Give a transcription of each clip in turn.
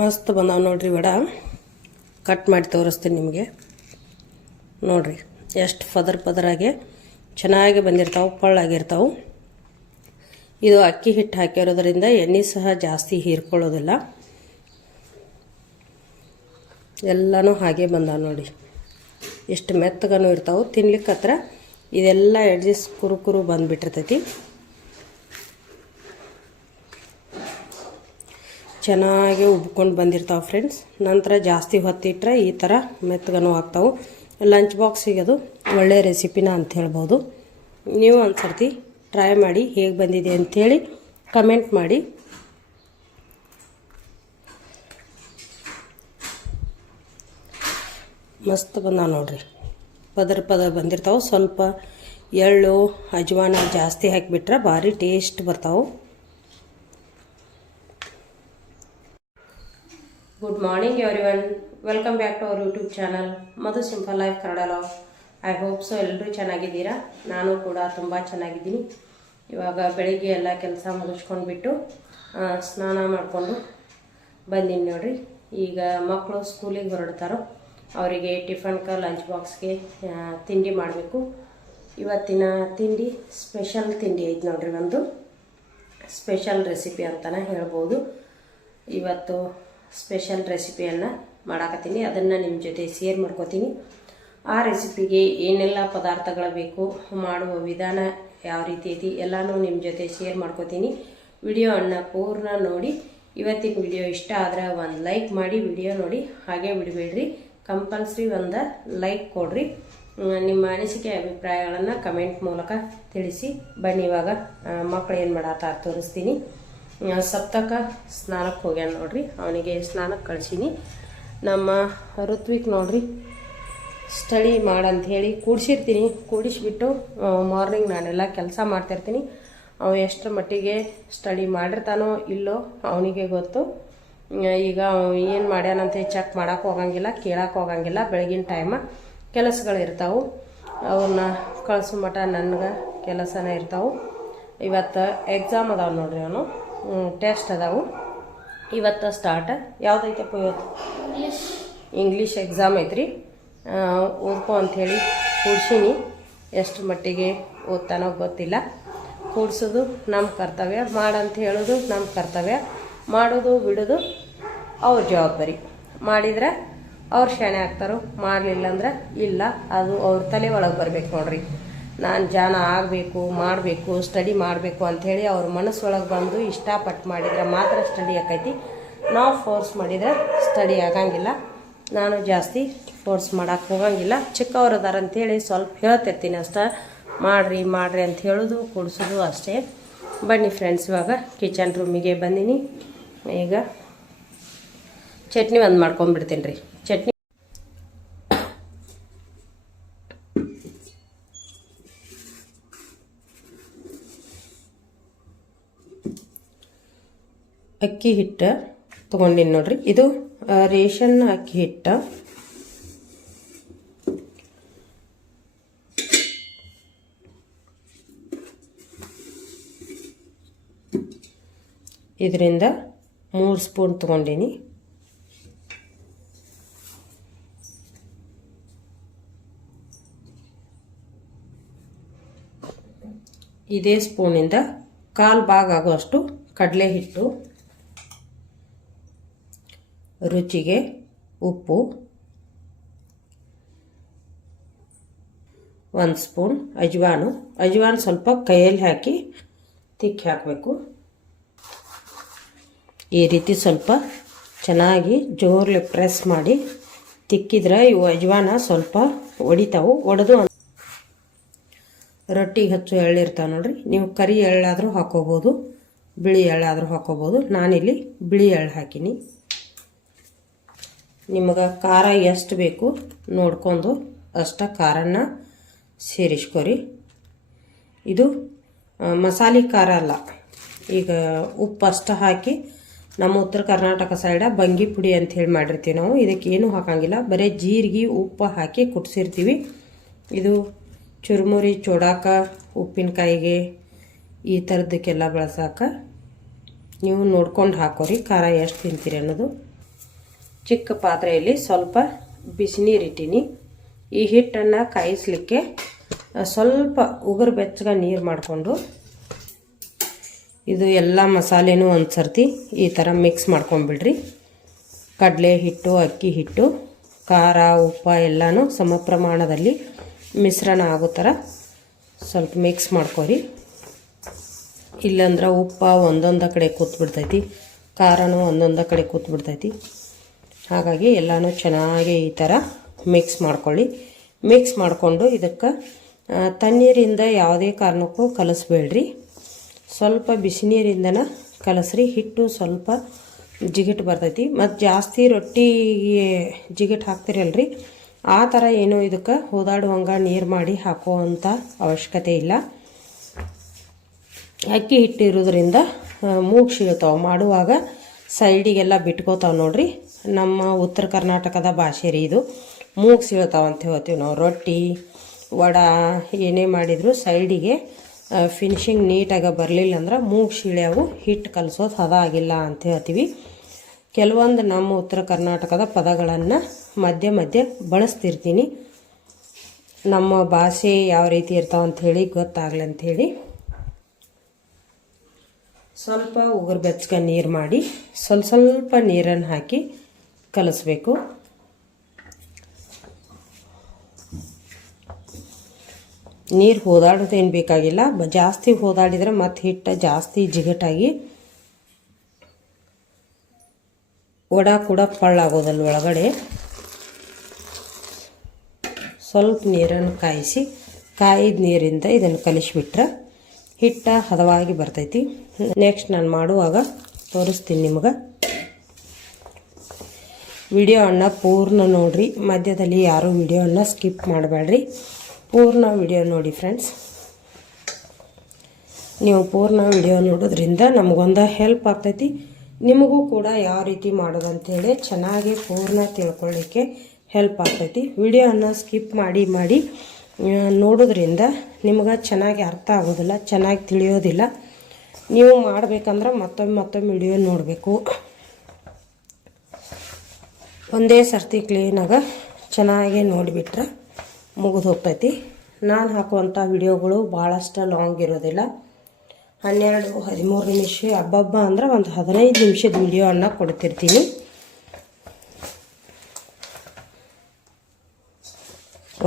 ಮಸ್ತ್ ಬಂದಾವ ನೋಡ್ರಿ ವಡ. ಕಟ್ ಮಾಡಿ ತೋರಿಸ್ತೀನಿ ನಿಮಗೆ. ನೋಡ್ರಿ, ಎಷ್ಟು ಪದರ್ ಪದರಾಗೆ ಚೆನ್ನಾಗಿ ಬಂದಿರ್ತಾವೆ ಪಳ್ಳಾಗಿರ್ತಾವೆ ಇದು ಅಕ್ಕಿ ಹಿಟ್ಟು ಹಾಕಿರೋದ್ರಿಂದ ಎಣ್ಣೆ ಸಹ ಜಾಸ್ತಿ ಹೀರ್ಕೊಳ್ಳೋದಿಲ್ಲ. ಎಲ್ಲನೂ ಹಾಗೆ ಬಂದಾವ ನೋಡಿ. ಎಷ್ಟು ಮೆತ್ತಗನೂ ಇರ್ತಾವೆ. ತಿನ್ಲಿಕ್ಕೆ ಹತ್ರ ಇದೆಲ್ಲ ಎಡ್ಜಸ್ ಕುರುಕುರು ಕುರು ಬಂದುಬಿಟ್ಟಿರ್ತೈತಿ. ಚೆನ್ನಾಗಿ ಉಬ್ಕೊಂಡು ಬಂದಿರ್ತಾವೆ ಫ್ರೆಂಡ್ಸ್ ನಂತರ ಜಾಸ್ತಿ ಹೊತ್ತಿಟ್ರೆ ಈ ಥರ ಮೆತ್ತಗನೂ ಆಗ್ತಾವೆ. ಲಂಚ್ ಬಾಕ್ಸಿಗೆ ಅದು ಒಳ್ಳೆಯ ರೆಸಿಪಿನ ಅಂತ ಹೇಳ್ಬೋದು. ನೀವು ಒಂದು ಸರ್ತಿ ಟ್ರೈ ಮಾಡಿ ಹೇಗೆ ಬಂದಿದೆ ಅಂಥೇಳಿ ಕಮೆಂಟ್ ಮಾಡಿ. ಮಸ್ತ್ ಬಂದ ನೋಡ್ರಿ. ಪದರ ಪದರ್ ಬಂದಿರ್ತಾವೆ. ಸ್ವಲ್ಪ ಎಳ್ಳು, ಅಜ್ವಾನ ಜಾಸ್ತಿ ಹಾಕಿಬಿಟ್ರೆ ಭಾರಿ ಟೇಸ್ಟ್ ಬರ್ತಾವೆ. Good morning one welcome back to our YouTube channel Madhu simple life Kannada love I hope so ಎಲ್ಲರೂ ಚೆನ್ನಾಗಿದ್ದೀರಾ? ನಾನು ಕೂಡ ತುಂಬ ಚೆನ್ನಾಗಿದ್ದೀನಿ. ಇವಾಗ ಬೆಳಿಗ್ಗೆ ಎಲ್ಲ ಕೆಲಸ ಮುಗಿಸ್ಕೊಂಡ್ಬಿಟ್ಟು ಸ್ನಾನ ಮಾಡಿಕೊಂಡು ಬಂದೀನಿ ನೋಡಿರಿ. ಈಗ ಮಕ್ಕಳು ಸ್ಕೂಲಿಗೆ ಹೊರಡ್ತಾರೋ, ಅವರಿಗೆ ಟಿಫನ್ಗೆ ಲಂಚ್ ಬಾಕ್ಸ್ಗೆ ತಿಂಡಿ ಮಾಡಬೇಕು. ಇವತ್ತಿನ ತಿಂಡಿ ಸ್ಪೆಷಲ್ ತಿಂಡಿ ಐತೆ ನೋಡಿರಿ ಒಂದು ಸ್ಪೆಷಲ್ ರೆಸಿಪಿ ಅಂತಲೇ ಹೇಳ್ಬೋದು. ಇವತ್ತು ಸ್ಪೆಷಲ್ ರೆಸಿಪಿಯನ್ನು ಮಾಡಾಕತ್ತೀನಿ. ಅದನ್ನು ನಿಮ್ಮ ಜೊತೆ ಶೇರ್ ಮಾಡ್ಕೋತೀನಿ. ಆ ರೆಸಿಪಿಗೆ ಏನೆಲ್ಲ ಪದಾರ್ಥಗಳು ಬೇಕು, ಮಾಡುವ ವಿಧಾನ ಯಾವ ರೀತಿ ಐತಿ ಎಲ್ಲನೂ ನಿಮ್ಮ ಜೊತೆ ಶೇರ್ ಮಾಡ್ಕೋತೀನಿ. ವಿಡಿಯೋವನ್ನು ಪೂರ್ಣ ನೋಡಿ. ಇವತ್ತಿನ ವಿಡಿಯೋ ಇಷ್ಟ ಆದರೆ ಒಂದು ಲೈಕ್ ಮಾಡಿ ವಿಡಿಯೋ ನೋಡಿ. ಹಾಗೆ ಬಿಡಬೇಡ್ರಿ. ಕಂಪಲ್ಸರಿ ಒಂದು ಲೈಕ್ ಕೊಡ್ರಿ. ನಿಮ್ಮ ಅನಿಸಿಕೆ ಅಭಿಪ್ರಾಯಗಳನ್ನು ಕಮೆಂಟ್ ಮೂಲಕ ತಿಳಿಸಿ. ಬನ್ನಿ ಇವಾಗ ಮಕ್ಕಳು ಏನು ಮಾಡಾತಾರ ತೋರಿಸ್ತೀನಿ. ಸಪ್ತಕ ಸ್ನಾನಕ್ಕೆ ಹೋಗ್ಯಾನ ನೋಡ್ರಿ. ಅವನಿಗೆ ಸ್ನಾನಕ್ಕೆ ಕಳ್ಸೀನಿ. ನಮ್ಮ ಋತ್ವಿಕ್ ನೋಡ್ರಿ ಸ್ಟಡಿ ಮಾಡಂತ ಹೇಳಿ ಕೂಡಿಸಿರ್ತೀನಿ. ಕೂಡಿಸಿಬಿಟ್ಟು ಮಾರ್ನಿಂಗ್ ನಾನೆಲ್ಲ ಕೆಲಸ ಮಾಡ್ತಿರ್ತೀನಿ. ಅವ ಎಷ್ಟರ ಮಟ್ಟಿಗೆ ಸ್ಟಡಿ ಮಾಡಿರ್ತಾನೋ ಇಲ್ಲೋ ಅವನಿಗೆ ಗೊತ್ತು. ಈಗ ಏನು ಮಾಡ್ಯಾನಂತ ಚೆಕ್ ಮಾಡೋಕೆ ಹೋಗಂಗಿಲ್ಲ ಕೇಳಕ್ಕೆ ಹೋಗಂಗಿಲ್ಲ. ಬೆಳಗಿನ ಟೈಮ ಕೆಲಸಗಳು ಇರ್ತಾವೆ. ಅವನ್ನ ಕಳಿಸೋ ಮಟ ನನಗೆ ಕೆಲಸನೇ ಇರ್ತಾವೆ. ಇವತ್ತು ಎಕ್ಸಾಮ್ ಅದಾವೆ ನೋಡ್ರಿ ಅವನು. ಟೆಸ್ಟ್ ಅದಾವು. ಇವತ್ತು ಸ್ಟಾರ್ಟ್ ಯಾವುದೈತಪ್ಪ ಇವತ್ತು? ಇಂಗ್ಲೀಷ್ ಎಕ್ಸಾಮ್ ಐತ್ರಿ. ಓದ್ಕೊ ಅಂಥೇಳಿ ಕೂಡ್ಸೀನಿ. ಎಷ್ಟು ಮಟ್ಟಿಗೆ ಓದ್ತಾನೋ ಗೊತ್ತಿಲ್ಲ. ಕೂಡ್ಸೋದು ನಮ್ಮ ಕರ್ತವ್ಯ ಮಾಡಂತ ಹೇಳೋದು ನಮ್ಮ ಕರ್ತವ್ಯ. ಮಾಡೋದು ಬಿಡೋದು ಅವ್ರ ಜವಾಬ್ದಾರಿ. ಮಾಡಿದ್ರೆ ಅವ್ರು ಶಾಣೆ ಆಗ್ತಾರೋ ಮಾಡಲಿಲ್ಲ ಅಂದ್ರೆ ಇಲ್ಲ ಅದು ಅವ್ರ ತಲೆ ಒಳಗೆ ಬರ್ಬೇಕು ನೋಡ್ರಿ. ನಾನು ಜಾನ ಆಗಬೇಕು, ಮಾಡಬೇಕು ಸ್ಟಡಿ ಮಾಡಬೇಕು ಅಂಥೇಳಿ ಅವ್ರ ಮನಸ್ಸೊಳಗೆ ಬಂದು ಇಷ್ಟಪಟ್ಟು ಮಾಡಿದ್ರೆ ಮಾತ್ರ ಸ್ಟಡಿ ಆಕೈತಿ. ನಾವು ಫೋರ್ಸ್ ಮಾಡಿದ್ರೆ ಸ್ಟಡಿ ಆಗಂಗಿಲ್ಲ. ನಾನು ಜಾಸ್ತಿ ಫೋರ್ಸ್ ಮಾಡೋಕೆ ಹೋಗಂಗಿಲ್ಲ. ಚಿಕ್ಕವ್ರು ಅದಾರ ಅಂತೇಳಿ ಸ್ವಲ್ಪ ಹೇಳ್ತಿರ್ತೀನಿ ಅಷ್ಟೇ. ಮಾಡ್ರಿ ಮಾಡ್ರಿ ಅಂತ ಹೇಳೋದು, ಕೊಡಿಸೋದು ಅಷ್ಟೇ. ಬನ್ನಿ ಫ್ರೆಂಡ್ಸ್ ಇವಾಗ ಕಿಚನ್ ರೂಮಿಗೆ ಬಂದೀನಿ. ಈಗ ಚಟ್ನಿ ಒಂದು ಮಾಡ್ಕೊಂಬಿಡ್ತೀನಿ ರೀ ಚಟ್ನಿ ಅಕ್ಕಿ ಹಿಟ್ಟು ತೊಗೊಂಡಿನಿ ನೋಡ್ರಿ. ಇದು ರೇಷನ್ ಅಕ್ಕಿ ಹಿಟ್ಟು. ಇದರಿಂದ ಮೂರು ಸ್ಪೂನ್ ತೊಗೊಂಡಿನಿ. ಇದೇ ಸ್ಪೂನಿಂದ ಕಾಲು ಭಾಗ ಆಗುವಷ್ಟು ಕಡಲೆ ಹಿಟ್ಟು. ರುಚಿಗೆ ಉಪ್ಪು. ಒಂದು ಸ್ಪೂನ್ ಅಜ್ವಾನು. ಅಜ್ವಾನ್ ಸ್ವಲ್ಪ ಕೈಯಲ್ಲಿ ಹಾಕಿ ತಿಕ್ಕಿ ಹಾಕಬೇಕು. ಈ ರೀತಿ ಸ್ವಲ್ಪ ಚೆನ್ನಾಗಿ ಜೋರ್ಲಿ ಪ್ರೆಸ್ ಮಾಡಿ ತಿಕ್ಕಿದ್ರೆ ಇವು ಅಜ್ವಾನ ಸ್ವಲ್ಪ ಒಡಿತಾವು. ಒಡೆದು ರೊಟ್ಟಿ ಹಚ್ಚು ಎಳ್ಳಿರ್ತಾವೆ ನೋಡ್ರಿ. ನೀವು ಕರಿ ಎಳ್ಳಾದರೂ ಹಾಕೋಬೋದು, ಬಿಳಿ ಎಳ್ಳಾದರೂ ಹಾಕೋಬೋದು. ನಾನಿಲ್ಲಿ ಬಿಳಿ ಎಳ್ಳು ಹಾಕೀನಿ. ನಿಮಗೆ ಖಾರ ಎಷ್ಟು ಬೇಕು ನೋಡ್ಕೊಂಡು ಅಷ್ಟ ಖಾರನ ಸೇರಿಸ್ಕೊರಿ. ಇದು ಮಸಾಲೆ ಖಾರ ಅಲ್ಲ. ಈಗ ಉಪ್ಪು ಅಷ್ಟ ಹಾಕಿ ನಮ್ಮ ಉತ್ತರ ಕರ್ನಾಟಕ ಸೈಡ ಬಂಗಿ ಪುಡಿ ಅಂತ ಹೇಳಿ ಮಾಡಿರ್ತೀವಿ ನಾವು. ಇದಕ್ಕೆ ಏನೂ ಹಾಕಂಗಿಲ್ಲ. ಬರೀ ಜೀರಿಗೆ, ಉಪ್ಪು ಹಾಕಿ ಕುಟ್ಸಿರ್ತೀವಿ. ಇದು ಚುರುಮುರಿ, ಚೋಡಾಕ, ಉಪ್ಪಿನಕಾಯಿಗೆ ಈ ಥರದಕ್ಕೆಲ್ಲ ಬಳಸಾಕ ನೀವು ನೋಡ್ಕೊಂಡು ಹಾಕೋರಿ. ಖಾರ ಎಷ್ಟು ತಿಂತೀರಿ ಅನ್ನೋದು ಚಿಕ್ಕ ಪಾತ್ರೆಯಲ್ಲಿ ಸ್ವಲ್ಪ ಬಿಸಿನೀರಿಟ್ಟೀನಿ. ಈ ಹಿಟ್ಟನ್ನು ಕಾಯಿಸಲಿಕ್ಕೆ ಸ್ವಲ್ಪ ಉಗುರು ಬೆಚ್ಚಗೆ ನೀರು ಮಾಡಿಕೊಂಡು, ಇದು ಎಲ್ಲ ಮಸಾಲೆನೂ ಒಂದು ಸರ್ತಿ ಈ ಥರ ಮಿಕ್ಸ್ ಮಾಡ್ಕೊಂಬಿಡ್ರಿ ಕಡಲೆ ಹಿಟ್ಟು, ಅಕ್ಕಿ ಹಿಟ್ಟು, ಖಾರ, ಉಪ್ಪು ಎಲ್ಲನೂ ಸಮ ಪ್ರಮಾಣದಲ್ಲಿ ಮಿಶ್ರಣ ಆಗೋ ಥರ ಸ್ವಲ್ಪ ಮಿಕ್ಸ್ ಮಾಡ್ಕೊರಿ. ಇಲ್ಲಂದ್ರೆ ಉಪ್ಪು ಒಂದೊಂದು ಕಡೆ ಕೂತ್ಬಿಡ್ತೈತಿ, ಖಾರನೂ ಒಂದೊಂದು ಕಡೆ ಕೂತ್ಬಿಡ್ತೈತಿ. ಹಾಗಾಗಿ ಎಲ್ಲನೂ ಚೆನ್ನಾಗಿ ಈ ಥರ ಮಿಕ್ಸ್ ಮಾಡ್ಕೊಳ್ಳಿ. ಮಿಕ್ಸ್ ಮಾಡಿಕೊಂಡು ಇದಕ್ಕೆ ತಣ್ಣೀರಿಂದ ಯಾವುದೇ ಕಾರಣಕ್ಕೂ ಕಲಿಸ್ಬೇಡ್ರಿ. ಸ್ವಲ್ಪ ಬಿಸಿನೀರಿಂದನ ಕಲಸ್ರಿ. ಹಿಟ್ಟು ಸ್ವಲ್ಪ ಜಿಗಿಟ್ ಬರ್ತೈತಿ. ಮತ್ತು ಜಾಸ್ತಿ ರೊಟ್ಟಿಗೆ ಜಿಗಿಟ್ ಹಾಕ್ತಿರಲ್ರಿ. ಆ ಥರ ಏನು ಇದಕ್ಕೆ ಹೋದಾಡುವಂಗೆ ನೀರು ಮಾಡಿ ಹಾಕುವಂಥ ಅವಶ್ಯಕತೆ ಇಲ್ಲ. ಅಕ್ಕಿ ಹಿಟ್ಟಿರೋದ್ರಿಂದ ಮೂಗು ಸೀಳ್ತಾವೆ ಮಾಡುವಾಗ ಸೈಡಿಗೆಲ್ಲ ಬಿಟ್ಕೋತಾವೆ ನೋಡ್ರಿ. ನಮ್ಮ ಉತ್ತರ ಕರ್ನಾಟಕದ ಭಾಷೆ ರೀ ಇದು. ಮೂಗು ಸೀಳ್ತಾವೆ ಅಂತ ಹೇಳ್ತೀವಿ ನಾವು. ರೊಟ್ಟಿ, ವಡ, ಏನೇ ಮಾಡಿದರೂ ಸೈಡಿಗೆ ಫಿನಿಶಿಂಗ್ ನೀಟಾಗಿ ಬರಲಿಲ್ಲ ಅಂದ್ರೆ ಮೂಗು ಸೀಳ್ಯಾವು ಹಿಟ್ಟು ಕಲಿಸೋದು ಹದ ಆಗಿಲ್ಲ ಅಂತ ಹೇಳ್ತೀವಿ. ಕೆಲವೊಂದು ನಮ್ಮ ಉತ್ತರ ಕರ್ನಾಟಕದ ಪದಗಳನ್ನು ಮಧ್ಯ ಮಧ್ಯೆ ಬಳಸ್ತಿರ್ತೀನಿ. ನಮ್ಮ ಭಾಷೆ ಯಾವ ರೀತಿ ಇರ್ತಾವ ಅಂತ ಹೇಳಿ ಗೊತ್ತಾಗ್ಲಿ ಅಂಥೇಳಿ ಸ್ವಲ್ಪ ಉಗುರು ಬೆಚ್ಚಗೆ ನೀರು ಮಾಡಿ, ಸ್ವಲ್ಪ ಸ್ವಲ್ಪ ನೀರನ್ನು ಹಾಕಿ ಕಲಿಸ್ಬೇಕು. ನೀರು ಹೋದಾಡೋದೇನು ಬೇಕಾಗಿಲ್ಲ. ಜಾಸ್ತಿ ಹೋದಾಡಿದ್ರೆ ಮತ್ತೆ ಹಿಟ್ಟು ಜಾಸ್ತಿ ಜಿಗಟಾಗಿ ವಡ ಕೂಡ ಪಳ್ಳಾಗೋದಲ್ಲ ಒಳಗಡೆ. ಸ್ವಲ್ಪ ನೀರನ್ನು ಕಾಯಿಸಿ, ಕಾಯಿದ ನೀರಿಂದ ಇದನ್ನು ಕಲಿಸಿಬಿಟ್ರೆ ಹಿಟ್ಟ ಹದವಾಗಿ ಬರ್ತೈತಿ. ನೆಕ್ಸ್ಟ್ ನಾನು ಮಾಡುವಾಗ ತೋರಿಸ್ತೀನಿ ನಿಮಗೆ. ವಿಡಿಯೋವನ್ನು ಪೂರ್ಣ ನೋಡ್ರಿ. ಮಧ್ಯದಲ್ಲಿ ಯಾರೂ ವಿಡಿಯೋವನ್ನು ಸ್ಕಿಪ್ ಮಾಡಬೇಡ್ರಿ. ಪೂರ್ಣ ವಿಡಿಯೋ ನೋಡಿ ಫ್ರೆಂಡ್ಸ್ ನೀವು ಪೂರ್ಣ ವಿಡಿಯೋ ನೋಡೋದ್ರಿಂದ ನಮಗೊಂದು ಹೆಲ್ಪ್ ಆಗ್ತೈತಿ. ನಿಮಗೂ ಕೂಡ ಯಾವ ರೀತಿ ಮಾಡೋದಂತೇಳಿ ಚೆನ್ನಾಗಿ ಪೂರ್ಣ ತಿಳ್ಕೊಳ್ಳಿಕ್ಕೆ ಹೆಲ್ಪ್ ಆಗ್ತೈತಿ. ವಿಡಿಯೋವನ್ನು ಸ್ಕಿಪ್ ಮಾಡಿ ಮಾಡಿ ನೋಡೋದ್ರಿಂದ ನಿಮ್ಗೆ ಚೆನ್ನಾಗಿ ಅರ್ಥ ಆಗೋದಿಲ್ಲ, ಚೆನ್ನಾಗಿ ತಿಳಿಯೋದಿಲ್ಲ. ನೀವು ಮಾಡಬೇಕಂದ್ರೆ ಮತ್ತೊಮ್ಮೆ ಮತ್ತೊಮ್ಮೆ ವಿಡಿಯೋ ನೋಡಬೇಕು. ಒಂದೇ ಸರ್ತಿ ಕ್ಲೀನಾಗ ಚೆನ್ನಾಗಿ ನೋಡಿಬಿಟ್ರೆ ಮುಗಿದು ಹೋಗ್ತೈತಿ. ನಾನು ಹಾಕುವಂಥ ವಿಡಿಯೋಗಳು ಭಾಳಷ್ಟು ಲಾಂಗ್ ಇರೋದಿಲ್ಲ. ಹನ್ನೆರಡು, ಹದಿಮೂರು ನಿಮಿಷ, ಹಬ್ಬಬ್ಬ ಅಂದ್ರೆ ಒಂದು ಹದಿನೈದು ನಿಮಿಷದ ವಿಡಿಯೋವನ್ನು ಕೊಡ್ತಿರ್ತೀನಿ.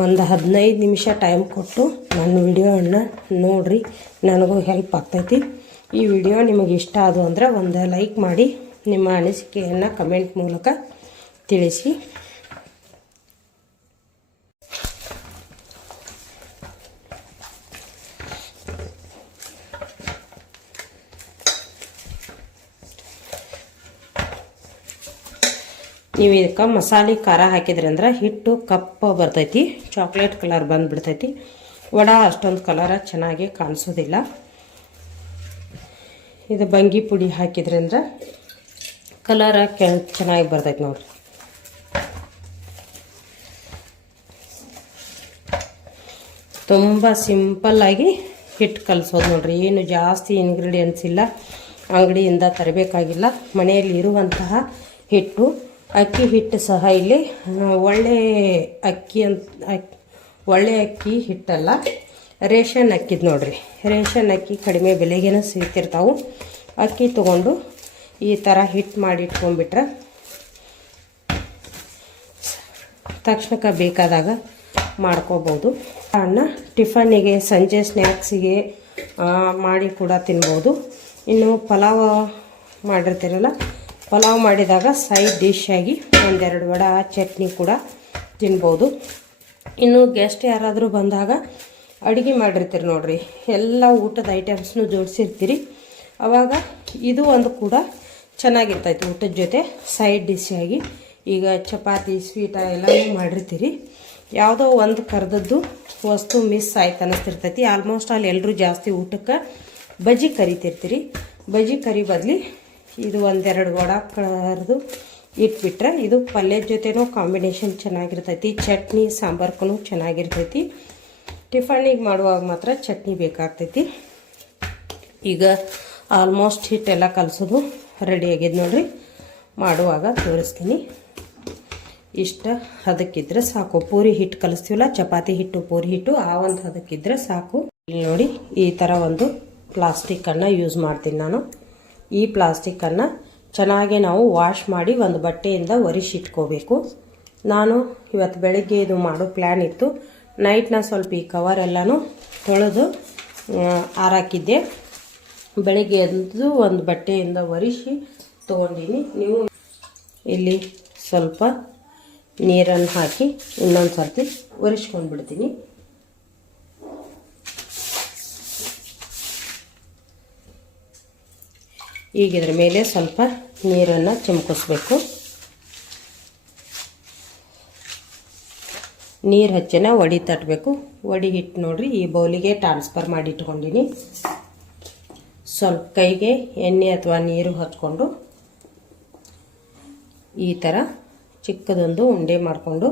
ಒಂದು ಹದಿನೈದು ನಿಮಿಷ ಟೈಮ್ ಕೊಟ್ಟು ನನ್ನ ವಿಡಿಯೋವನ್ನು ನೋಡ್ರಿ, ನನಗೂ ಹೆಲ್ಪ್ ಆಗ್ತೈತಿ. ಈ ವಿಡಿಯೋ ನಿಮಗೆ ಇಷ್ಟ ಆದು ಅಂದರೆ ಒಂದು ಲೈಕ್ ಮಾಡಿ, ನಿಮ್ಮ ಅನಿಸಿಕೆಯನ್ನು ಕಮೆಂಟ್ ಮೂಲಕ ತಿಳಿಸಿ. ನೀವು ಇದಕ್ಕೆ ಮಸಾಲೆ ಖಾರ ಹಾಕಿದ್ರಿ ಅಂದ್ರೆ ಹಿಟ್ಟು, ಕಪ್ಪು ಬರ್ತೈತಿ ಚಾಕ್ಲೇಟ್ ಕಲರ್ ಬಂದುಬಿಡ್ತೈತಿ. ವಡ ಅಷ್ಟೊಂದು ಕಲರ ಚೆನ್ನಾಗಿ ಕಾಣಿಸೋದಿಲ್ಲ. ಇದು ಬಂಗಿ ಪುಡಿ ಹಾಕಿದ್ರಿ ಅಂದ್ರೆ ಕಲರ ಚೆನ್ನಾಗಿ ಬರ್ತೈತಿ ನೋಡ್ರಿ. ತುಂಬ ಸಿಂಪಲ್ಲಾಗಿ ಹಿಟ್ಟು ಕಲಿಸೋದು ನೋಡ್ರಿ. ಏನು ಜಾಸ್ತಿ ಇಂಗ್ರೀಡಿಯೆಂಟ್ಸ್ ಇಲ್ಲ. ಅಂಗಡಿಯಿಂದ ತರಬೇಕಾಗಿಲ್ಲ. ಮನೆಯಲ್ಲಿ ಇರುವಂತಹ ಹಿಟ್ಟು, ಅಕ್ಕಿ ಹಿಟ್ಟು ಸಹ ಇಲ್ಲಿ ಒಳ್ಳೆ ಅಕ್ಕಿ ಅಂತ ಒಳ್ಳೆ ಅಕ್ಕಿ ಹಿಟ್ಟಲ್ಲ. ರೇಷನ್ ಅಕ್ಕಿದ್ ನೋಡ್ರಿ. ರೇಷನ್ ಅಕ್ಕಿ ಕಡಿಮೆ ಬೆಲೆಗೇನೂ ಸಿಗ್ತಿರ್ತಾವೆ. ಅಕ್ಕಿ ತೊಗೊಂಡು ಈ ಥರ ಹಿಟ್ಟು ಮಾಡಿ ಇಟ್ಕೊಂಡ್ಬಿಟ್ರೆ ತಕ್ಷಣಕ್ಕೆ ಬೇಕಾದಾಗ ಮಾಡ್ಕೋಬೋದು ಅನ್ನ ಟಿಫನ್ನಿಗೆ, ಸಂಜೆ ಸ್ನ್ಯಾಕ್ಸಿಗೆ ಮಾಡಿ ಕೂಡ ತಿನ್ಬೋದು. ಇನ್ನು ಪಲಾವ್ ಮಾಡಿರ್ತೀರಲ್ಲ, ಪಲಾವ್ ಮಾಡಿದಾಗ ಸೈಡ್ ಡಿಶ್ ಆಗಿ ಒಂದೆರಡು ವಡ, ಚಟ್ನಿ ಕೂಡ ತಿನ್ಬೋದು. ಇನ್ನು ಗೆಸ್ಟ್ ಯಾರಾದರೂ ಬಂದಾಗ ಅಡುಗೆ ಮಾಡಿರ್ತೀರಿ ನೋಡಿರಿ. ಎಲ್ಲ ಊಟದ ಐಟಮ್ಸ್ನು ಜೋಡಿಸಿರ್ತೀರಿ. ಆವಾಗ ಇದು ಒಂದು ಕೂಡ ಚೆನ್ನಾಗಿರ್ತೈತಿ ಊಟದ ಜೊತೆ. ಸೈಡ್ ಡಿಶ್ ಆಗಿ ಈಗ ಚಪಾತಿ ಸ್ವೀಟ ಎಲ್ಲನೂ ಮಾಡಿರ್ತೀರಿ. ಯಾವುದೋ ಒಂದು ಕರೆದದ್ದು ವಸ್ತು ಮಿಸ್ ಆಯ್ತು ಅನ್ನಿಸ್ತಿರ್ತೈತಿ ಆಲ್ಮೋಸ್ಟ್ ಅಲ್ಲಿ ಎಲ್ಲರೂ ಜಾಸ್ತಿ ಊಟಕ್ಕೆ ಬಜ್ಜಿ ಕರಿತಿರ್ತೀರಿ. ಬಜ್ಜಿ ಕರಿ ಬದಲಿ ಇದು ಒಂದೆರಡು ವಡ ಕರೆದು ಇಟ್ಬಿಟ್ರೆ ಇದು ಪಲ್ಯದ ಜೊತೆನೂ ಕಾಂಬಿನೇಷನ್ ಚೆನ್ನಾಗಿರ್ತೈತಿ. ಚಟ್ನಿ ಸಾಂಬಾರ್ಗೂ ಚೆನ್ನಾಗಿರ್ತೈತಿ. ಟಿಫನಿಗೆ ಮಾಡುವಾಗ ಮಾತ್ರ ಚಟ್ನಿ ಬೇಕಾಗ್ತೈತಿ. ಈಗ ಆಲ್ಮೋಸ್ಟ್ ಹಿಟ್ಟೆಲ್ಲ ಕಲಸೋದು ರೆಡಿ ಆಗ್ಯದ ನೋಡ್ರಿ. ಮಾಡುವಾಗ ತೋರಿಸ್ತೀನಿ. ಇಷ್ಟ ಹದಕ್ಕಿದ್ರೆ ಸಾಕು. ಪೂರಿ ಹಿಟ್ಟು ಕಲಿಸ್ತೀವಲ್ಲ, ಚಪಾತಿ ಹಿಟ್ಟು, ಪೂರಿ ಹಿಟ್ಟು, ಆ ಒಂದು ಹದಕ್ಕಿದ್ರೆ ಸಾಕು. ಇಲ್ಲಿ ನೋಡಿ, ಈ ಥರ ಒಂದು ಪ್ಲಾಸ್ಟಿಕ್ಕನ್ನು ಯೂಸ್ ಮಾಡ್ತೀನಿ ನಾನು. ಈ ಪ್ಲಾಸ್ಟಿಕ್ಕನ್ನು ಚೆನ್ನಾಗಿ ನಾವು ವಾಶ್ ಮಾಡಿ ಒಂದು ಬಟ್ಟೆಯಿಂದ ಒರೆಸಿಟ್ಕೋಬೇಕು. ನಾನು ಇವತ್ತು ಬೆಳಗ್ಗೆ ಇದು ಮಾಡೋ ಪ್ಲ್ಯಾನ್ ಇತ್ತು. ನೈಟ್ನ ಸ್ವಲ್ಪ ಈ ಕವರ್ ಎಲ್ಲನೂ ತೊಳೆದು ಆರಾಕಿದ್ದೆ. ಬೆಳಗ್ಗೆ ಎದ್ದು ಒಂದು ಬಟ್ಟೆಯಿಂದ ಒರೆಸಿ ತೊಗೊಂಡಿನಿ. ನೀವು ಇಲ್ಲಿ ಸ್ವಲ್ಪ ನೀರನ್ನು ಹಾಕಿ, ಇನ್ನೊಂದು ಸರ್ತಿ ಒರೆಸ್ಕೊಂಡು ಬಿಡ್ತೀನಿ ಈಗ ಇದ್ರ ಮೇಲೆ ಸ್ವಲ್ಪ ನೀರನ್ನು ಚಿಮ್ಕಿಸ್ಬೇಕು. ನೀರು ಹಚ್ಚನ ಒಡಿ ತಟ್ಟಬೇಕು ಒಡಿ ಹಿಟ್ಟು ನೋಡ್ರಿ, ಈ ಬೌಲಿಗೆ ಟ್ರಾನ್ಸ್ಫರ್ ಮಾಡಿ ಇಟ್ಕೊಂಡಿನಿ. ಸ್ವಲ್ಪ ಕೈಗೆ ಎಣ್ಣೆ ಅಥವಾ ನೀರು ಹಚ್ಕೊಂಡು ಈ ಥರ ಚಿಕ್ಕದೊಂದು ಉಂಡೆ ಮಾಡಿಕೊಂಡು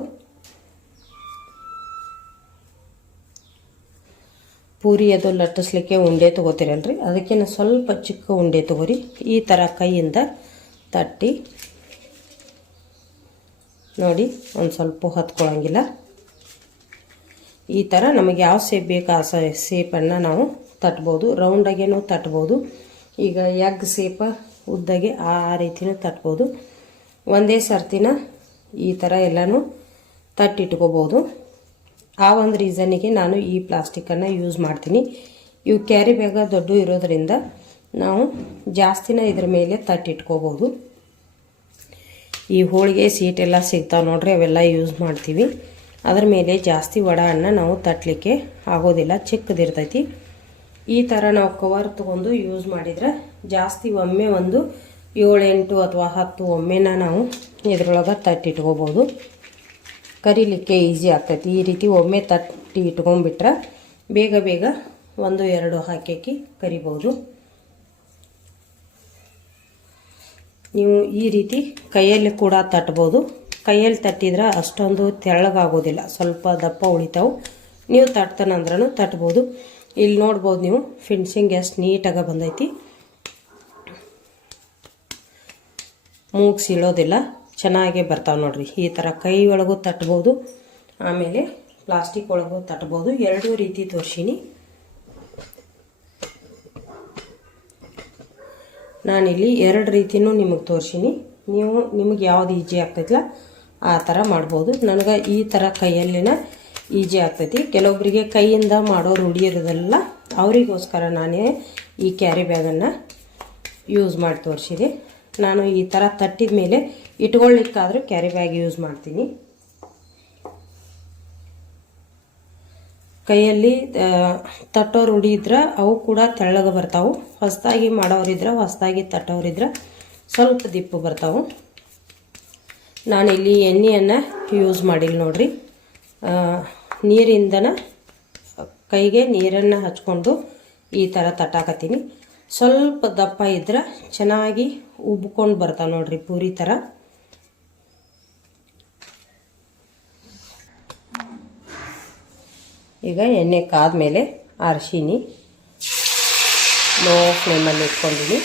ಪೂರಿ ಅದು ಲಟ್ಟಿಸ್ಲಿಕ್ಕೆ ಉಂಡೆ ತೊಗೋತೀರಲ್ರಿ ಅದಕ್ಕಿಂತ ಸ್ವಲ್ಪ ಚಿಕ್ಕ ಉಂಡೆ ತೊಗೋರಿ. ಈ ಥರ ಕೈಯಿಂದ ತಟ್ಟಿ ನೋಡಿ, ಒಂದು ಸ್ವಲ್ಪ ಹತ್ಕೊಳ್ಳೋಂಗಿಲ್ಲ ಈ ಥರ ನಮಗೆ ಯಾವ ಸೇಪ್ ಬೇಕು, ಆ ಸೇಪನ್ನು ನಾವು ತಟ್ಬೋದು. ರೌಂಡಾಗೇನು ತಟ್ಬೋದು. ಈಗ ಎಗ್ ಸೇಪ ಉದ್ದಾಗೆ ಆ ರೀತಿನೂ ತಟ್ಬೋದು. ಒಂದೇ ಸರ್ತಿನ ಈ ಥರ ಎಲ್ಲನೂ ತಟ್ಟಿಟ್ಕೋಬೋದು ಆ ಒಂದು ರೀಸನಿಗೆ ನಾನು ಈ ಪ್ಲಾಸ್ಟಿಕ್ಕನ್ನು ಯೂಸ್ ಮಾಡ್ತೀನಿ. ಇವು ಕ್ಯಾರಿ ಬ್ಯಾಗ ದೊಡ್ಡ ಇರೋದರಿಂದ ನಾವು ಜಾಸ್ತಿನ ಇದ್ರ ಮೇಲೆ ತಟ್ಟಿಟ್ಕೋಬೋದು ಈ ಹೋಳಿಗೆ ಸೀಟೆಲ್ಲ ಸಿಗ್ತಾವೆ ನೋಡ್ರಿ, ಅವೆಲ್ಲ ಯೂಸ್ ಮಾಡ್ತೀವಿ. ಅದ್ರ ಮೇಲೆ ಜಾಸ್ತಿ ವಡ ಹಣ್ಣ ನಾವು ತಟ್ಟಲಿಕ್ಕೆ ಆಗೋದಿಲ್ಲ, ಚಿಕ್ಕದಿರ್ತೈತಿ. ಈ ಥರ ನಾವು ಕವರ್ ತೊಗೊಂಡು ಯೂಸ್ ಮಾಡಿದ್ರೆ ಜಾಸ್ತಿ ಒಮ್ಮೆ ಒಂದು ಏಳೆಂಟು ಅಥವಾ ಹತ್ತು ಒಮ್ಮೆನ ನಾವು ಇದ್ರೊಳಗೆ ತಟ್ಟಿಟ್ಕೋಬೋದು. ಕರಿಲಿಕ್ಕೆ ಈಸಿ ಆಗ್ತೈತಿ. ಈ ರೀತಿ ಒಮ್ಮೆ ತಟ್ಟಿ ಇಟ್ಕೊಂಡ್ಬಿಟ್ರೆ ಬೇಗ ಬೇಗ ಒಂದು ಎರಡು ಹಾಕಿ ಕರಿಬೋದು. ನೀವು ಈ ರೀತಿ ಕೈಯಲ್ಲಿ ಕೂಡ ತಟ್ಬೋದು. ಕೈಯಲ್ಲಿ ತಟ್ಟಿದ್ರೆ ಅಷ್ಟೊಂದು ತೆಳ್ಳಗಾಗೋದಿಲ್ಲ. ಸ್ವಲ್ಪ ದಪ್ಪ ಉಳಿತಾವು. ನೀವು ತಟ್ತಾನಂದ್ರೂ ತಟ್ಬೋದು. ಇಲ್ಲಿ ನೋಡ್ಬೋದು ನೀವು ಫಿನಿಶಿಂಗ್ ಎಷ್ಟು ನೀಟಾಗಿ ಬಂದೈತಿ. ಮೂಗ್ ಸೀಳೋದಿಲ್ಲ ಚೆನ್ನಾಗೇ ಬರ್ತಾವೆ ನೋಡ್ರಿ. ಈ ಥರ ಕೈ ಒಳಗೂ ತಟ್ಬೋದು, ಆಮೇಲೆ ಪ್ಲಾಸ್ಟಿಕ್ ಒಳಗೂ ತಟ್ಬೋದು. ಎರಡೂ ರೀತಿ ತೋರಿಸೀನಿ. ನಾನಿಲ್ಲಿ ಎರಡು ರೀತಿನೂ ನಿಮಗೆ ತೋರಿಸಿನಿ. ನೀವು ನಿಮಗೆ ಯಾವ್ದು ಈಜಿ ಆಗ್ತೈತಲ್ಲ ಆ ಥರ ಮಾಡ್ಬೋದು. ನನಗೆ ಈ ಥರ ಕೈಯಲ್ಲಿನ ಈಜಿ ಆಗ್ತೈತಿ. ಕೆಲವೊಬ್ಬರಿಗೆ ಕೈಯಿಂದ ಮಾಡೋ ರೂಢಿ ಇರೋದಲ್ಲ ಅವರಿಗೋಸ್ಕರ ನಾನೇ ಈ ಕ್ಯಾರಿ ಬ್ಯಾಗನ್ನು ಯೂಸ್ ಮಾಡಿ ತೋರಿಸಿದೆ. ನಾನು ಈ ಥರ ತಟ್ಟಿದ ಮೇಲೆ ಇಟ್ಕೊಳ್ಳಿಕ್ಕಾದರೂ ಕ್ಯಾರಿ ಬ್ಯಾಗ್ ಯೂಸ್ ಮಾಡ್ತೀನಿ. ಕೈಯಲ್ಲಿ ತಟ್ಟೋ ರೂಢಿ ಇದ್ರೆ ಅವು ಕೂಡ ತೆಳ್ಳಗೆ ಬರ್ತಾವೆ. ಹೊಸದಾಗಿ ಮಾಡೋರಿದ್ರೆ ಹೊಸದಾಗಿ ತಟ್ಟೋರಿದ್ರೆ ಸ್ವಲ್ಪ ದಿಪ್ಪು ಬರ್ತಾವೆ. ನಾನಿಲ್ಲಿ ಎಣ್ಣೆಯನ್ನು ಯೂಸ್ ಮಾಡಿಲ್ಲ ನೋಡ್ರಿ. ನೀರಿಂದನ ಕೈಗೆ ನೀರನ್ನು ಹಚ್ಕೊಂಡು ಈ ಥರ ತಟ್ಟಾಕತ್ತೀನಿ. ಸ್ವಲ್ಪ ದಪ್ಪ ಇದ್ರೆ ಚೆನ್ನಾಗಿ ಉಬ್ಕೊಂಡು ಬರ್ತಾವೆ ನೋಡ್ರಿ ಪೂರಿ ಥರ ಈಗ ಎಣ್ಣೆ ಕಾದ್ಮೇಲೆ ಅರ್ಶಿನಿ ಲೋ ಫ್ಲೇಮಲ್ಲಿ ಇಟ್ಕೊಂಡಿನಿ.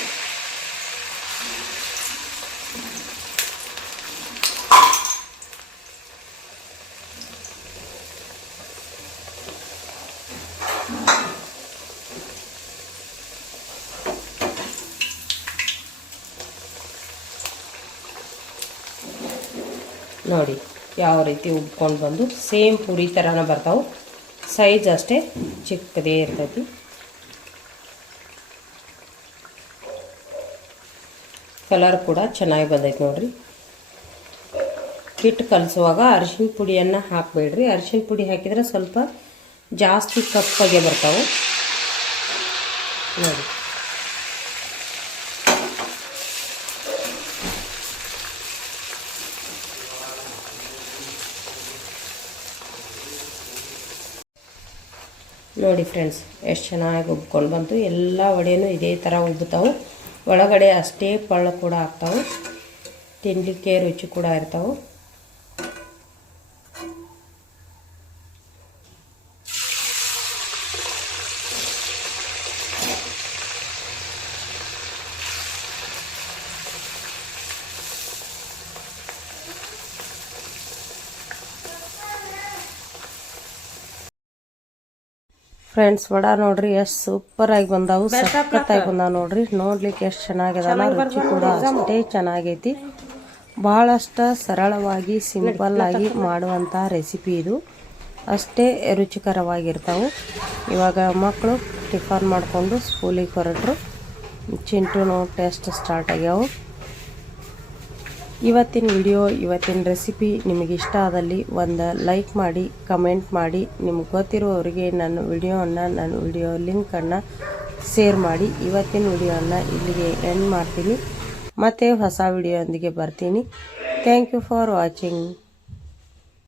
ನೋಡಿ, ಯಾವ ರೀತಿ ಉಬ್ಕೊಂಡು ಬಂದು ಸೇಮ್ ಪೂರಿ ಥರನ ಬರ್ತಾವೆ. ಸೈಜ್ ಅಷ್ಟೇ ಚಿಕ್ಕದೇ ಇರ್ತೈತಿ. ಕಲರ್ ಕೂಡ ಚೆನ್ನಾಗಿ ಬಂದೈತೆ ನೋಡಿರಿ. ಹಿಟ್ಟು ಕಲಿಸುವಾಗ ಅರಿಶಿನ ಪುಡಿಯನ್ನು ಹಾಕಬೇಡ್ರಿ. ಅರಿಶಿನ ಪುಡಿ ಹಾಕಿದ್ರೆ ಸ್ವಲ್ಪ ಜಾಸ್ತಿ ಕಪ್ಪಾಗೆ ಬರ್ತಾವೆ. ನೋಡಿ. ನೋಡಿ ಫ್ರೆಂಡ್ಸ್ ಎಷ್ಟು ಚೆನ್ನಾಗಿ ಉಬ್ಕೊಂಡು ಬಂತು. ಎಲ್ಲ ವಡೆಯೂ ಇದೇ ಥರ ಉಬ್ಬುತ್ತಾವೆ ಒಳಗಡೆ ಅಷ್ಟೇ ಪಳ್ಳ ಕೂಡ ಆಗ್ತಾವೆ. ತಿನ್ನಲಿಕ್ಕೆ ರುಚಿ ಕೂಡ ಇರ್ತಾವೆ. ಫ್ರೆಂಡ್ಸ್ ವಡ ನೋಡ್ರಿ ಎಷ್ಟು ಸೂಪರ್ ಆಗಿ ಬಂದಾವು ಸಖತ್ತಾಗಿ ಬಂದಾವ ನೋಡ್ರಿ. ನೋಡ್ಲಿಕ್ಕೆ ಎಷ್ಟು ಚೆನ್ನಾಗಿದಾವ ರುಚಿ ಕೂಡ ಅಷ್ಟೇ ಚೆನ್ನಾಗೈತಿ. ಬಹಳಷ್ಟು ಸರಳವಾಗಿ ಸಿಂಪಲ್ ಆಗಿ ಮಾಡುವಂಥ ರೆಸಿಪಿ ಇದು. ಅಷ್ಟೇ ರುಚಿಕರವಾಗಿರ್ತಾವೆ. ಇವಾಗ ಮಕ್ಕಳು ಟಿಫನ್ ಮಾಡಿಕೊಂಡು ಸ್ಕೂಲಿಗೆ ಹೊರಟ್ರು. ಚಿಂಟು ಟೆಸ್ಟ್ ಸ್ಟಾರ್ಟ್ ಆಗ್ಯಾವು. ಇವತ್ತಿನ ವಿಡಿಯೋ, ಇವತ್ತಿನ ರೆಸಿಪಿ ನಿಮಗೆ ಇಷ್ಟ ಆದಲ್ಲಿ ಒಂದು ಲೈಕ್ ಮಾಡಿ, ಕಮೆಂಟ್ ಮಾಡಿ. ನಿಮ್ಗೆ ಗೊತ್ತಿರುವವರಿಗೆ ನನ್ನ ವಿಡಿಯೋವನ್ನು, ನನ್ನ ವಿಡಿಯೋ ಲಿಂಕನ್ನು ಶೇರ್ ಮಾಡಿ. ಇವತ್ತಿನ ವಿಡಿಯೋವನ್ನು ಇಲ್ಲಿಗೆ ಎಂಡ್ ಮಾಡ್ತೀನಿ. ಮತ್ತು ಹೊಸ ವಿಡಿಯೋದೊಂದಿಗೆ ಬರ್ತೀನಿ. Thank you for watching